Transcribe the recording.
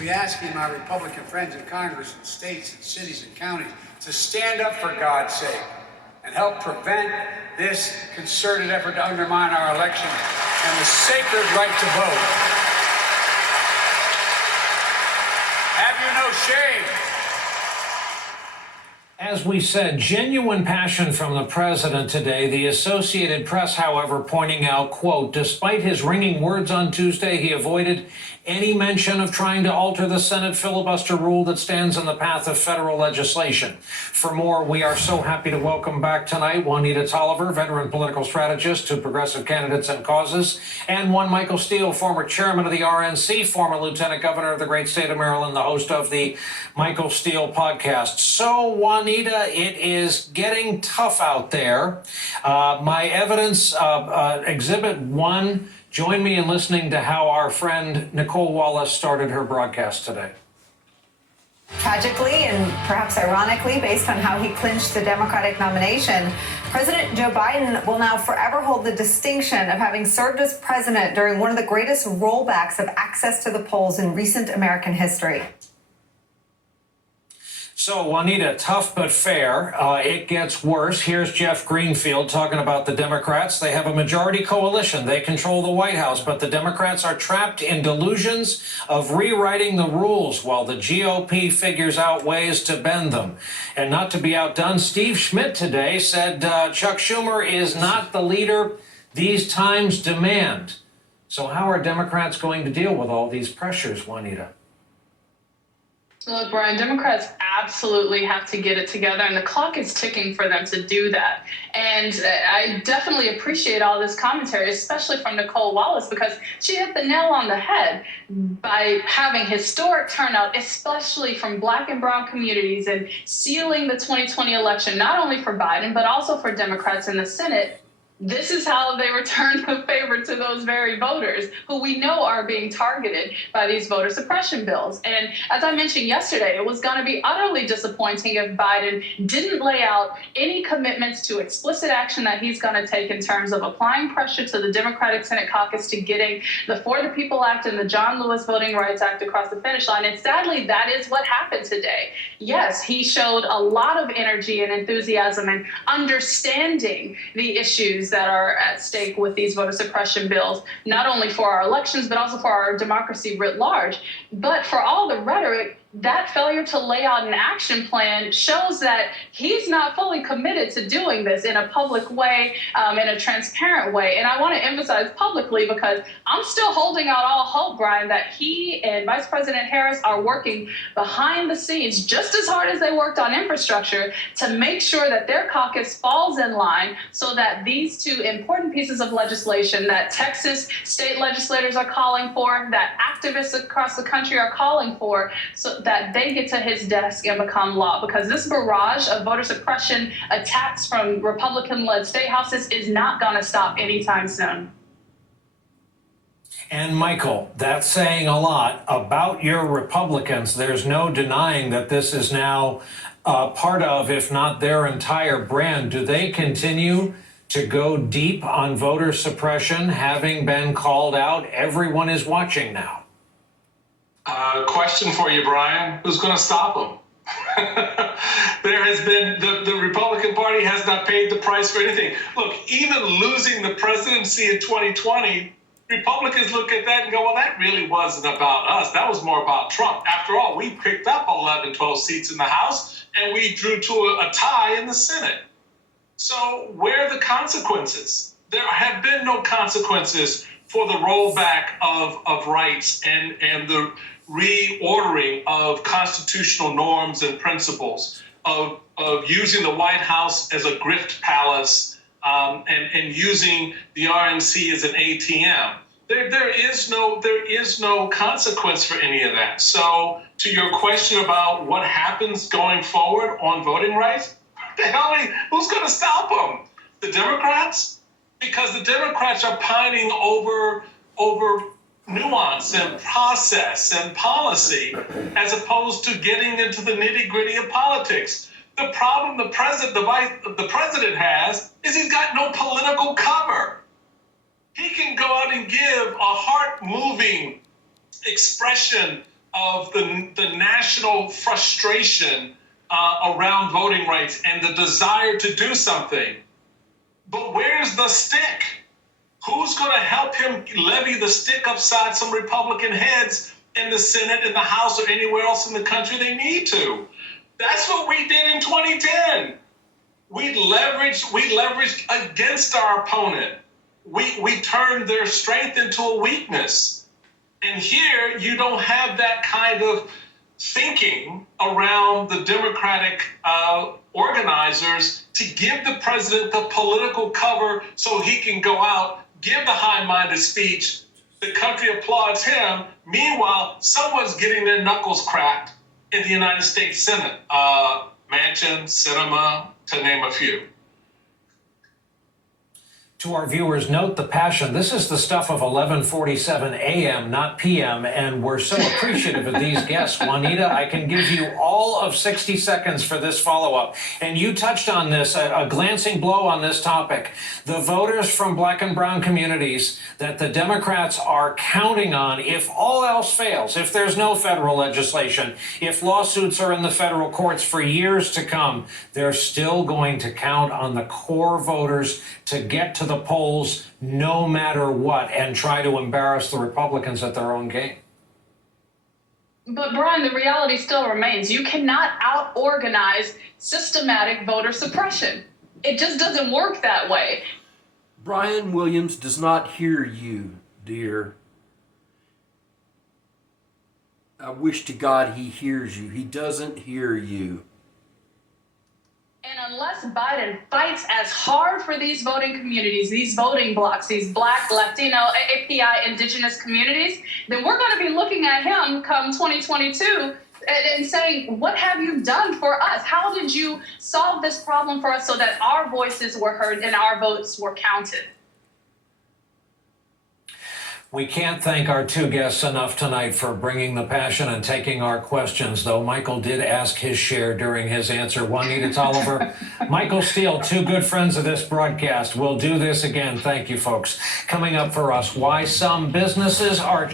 we asking my Republican friends in Congress and states and cities and counties to stand up for God's sake and help prevent this concerted effort to undermine our election and the sacred right to vote. Have you no shame? As we said, genuine passion from the president today. The Associated Press, however, pointing out, quote, despite his ringing words on Tuesday, he avoided any mention of trying to alter the Senate filibuster rule that stands in the path of federal legislation. For more, we are so happy to welcome back tonight Juanita Tolliver, veteran political strategist to Progressive Candidates and Causes, and one Michael Steele, former chairman of the RNC, former lieutenant governor of the great state of Maryland, the host of the Michael Steele podcast. So, Juanita, it is getting tough out there. My evidence, Exhibit 1, join me in listening to how our friend Nicole Wallace started her broadcast today. Tragically and perhaps ironically, based on how he clinched the Democratic nomination, President Joe Biden will now forever hold the distinction of having served as president during one of the greatest rollbacks of access to the polls in recent American history. So, Juanita, tough but fair. It gets worse. Here's Jeff Greenfield talking about the Democrats. They have a majority coalition. They control the White House, but the Democrats are trapped in delusions of rewriting the rules while the GOP figures out ways to bend them. And not to be outdone, Steve Schmidt today said Chuck Schumer is not the leader these times demand. So how are Democrats going to deal with all these pressures, Juanita? Look, Brian, Democrats absolutely have to get it together, and the clock is ticking for them to do that. And I definitely appreciate all this commentary, especially from Nicole Wallace, because she hit the nail on the head by having historic turnout, especially from Black and brown communities, and sealing the 2020 election, not only for Biden, but also for Democrats in the Senate. This is how they return the favor to those very voters who we know are being targeted by these voter suppression bills. And as I mentioned yesterday, it was going to be utterly disappointing if Biden didn't lay out any commitments to explicit action that he's going to take in terms of applying pressure to the Democratic Senate caucus to getting the For the People Act and the John Lewis Voting Rights Act across the finish line. And sadly, that is what happened today. Yes, he showed a lot of energy and enthusiasm and understanding the issues that are at stake with these voter suppression bills, not only for our elections, but also for our democracy writ large. But for all the rhetoric, that failure to lay out an action plan shows that he's not fully committed to doing this in a public way, in a transparent way. And I want to emphasize publicly, because I'm still holding out all hope, Brian, that he and Vice President Harris are working behind the scenes just as hard as they worked on infrastructure to make sure that their caucus falls in line so that these two important pieces of legislation that Texas state legislators are calling for, that activists across the country are calling for, so that they get to his desk and become law. Because this barrage of voter suppression attacks from Republican-led state houses is not going to stop anytime soon. And Michael, that's saying a lot about your Republicans. There's no denying that this is now part of, if not their entire brand. Do they continue to go deep on voter suppression, having been called out? Everyone is watching now. Question for you, Brian. Who's going to stop them? There has been, the Republican Party has not paid the price for anything. Look, even losing the presidency in 2020, Republicans look at that and go, well, that really wasn't about us. That was more about Trump. After all, we picked up 11, 12 seats in the House, and we drew to a tie in the Senate. So where are the consequences? There have been no consequences for the rollback of rights and the reordering of constitutional norms and principles, of using the White House as a grift palace, and using the RNC as an ATM. There is no consequence for any of that. So to your question about what happens going forward on voting rights, who's going to stop them? The Democrats? Because the Democrats are pining over nuance and process and policy, as opposed to getting into the nitty-gritty of politics. The problem the president has is he's got no political cover. He can go out and give a heart-moving expression of the national frustration around voting rights and the desire to do something. But where's the stick? Who's going to help him levy the stick upside some Republican heads in the Senate, in the House, or anywhere else in the country they need to? That's what we did in 2010. We leveraged against our opponent. We turned their strength into a weakness. And here you don't have that kind of thinking around the Democratic organizers to give the president the political cover so he can go out, give the high-minded speech. The country applauds him. Meanwhile, someone's getting their knuckles cracked in the United States Senate. Manchin, Sinema, to name a few. To our viewers, note the passion. This is the stuff of 11:47 a.m., not p.m., and we're so appreciative of these guests. Juanita, I can give you all of 60 seconds for this follow-up. And you touched on this, a glancing blow on this topic. The voters from black and brown communities that the Democrats are counting on, if all else fails, if there's no federal legislation, if lawsuits are in the federal courts for years to come, they're still going to count on the core voters to get to the polls no matter what and try to embarrass the Republicans at their own game. But Brian, the reality still remains. You cannot out-organize systematic voter suppression. It just doesn't work that way. Brian Williams does not hear you, dear. I wish to God he hears you. He doesn't hear you. And unless Biden fights as hard for these voting communities, these voting blocs, these Black, Latino, API, Indigenous communities, then we're going to be looking at him come 2022 and saying, what have you done for us? How did you solve this problem for us so that our voices were heard and our votes were counted? We can't thank our two guests enough tonight for bringing the passion and taking our questions, though Michael did ask his share during his answer. Juanita Tolliver, Michael Steele, two good friends of this broadcast. We'll do this again. Thank you, folks. Coming up for us, why some businesses are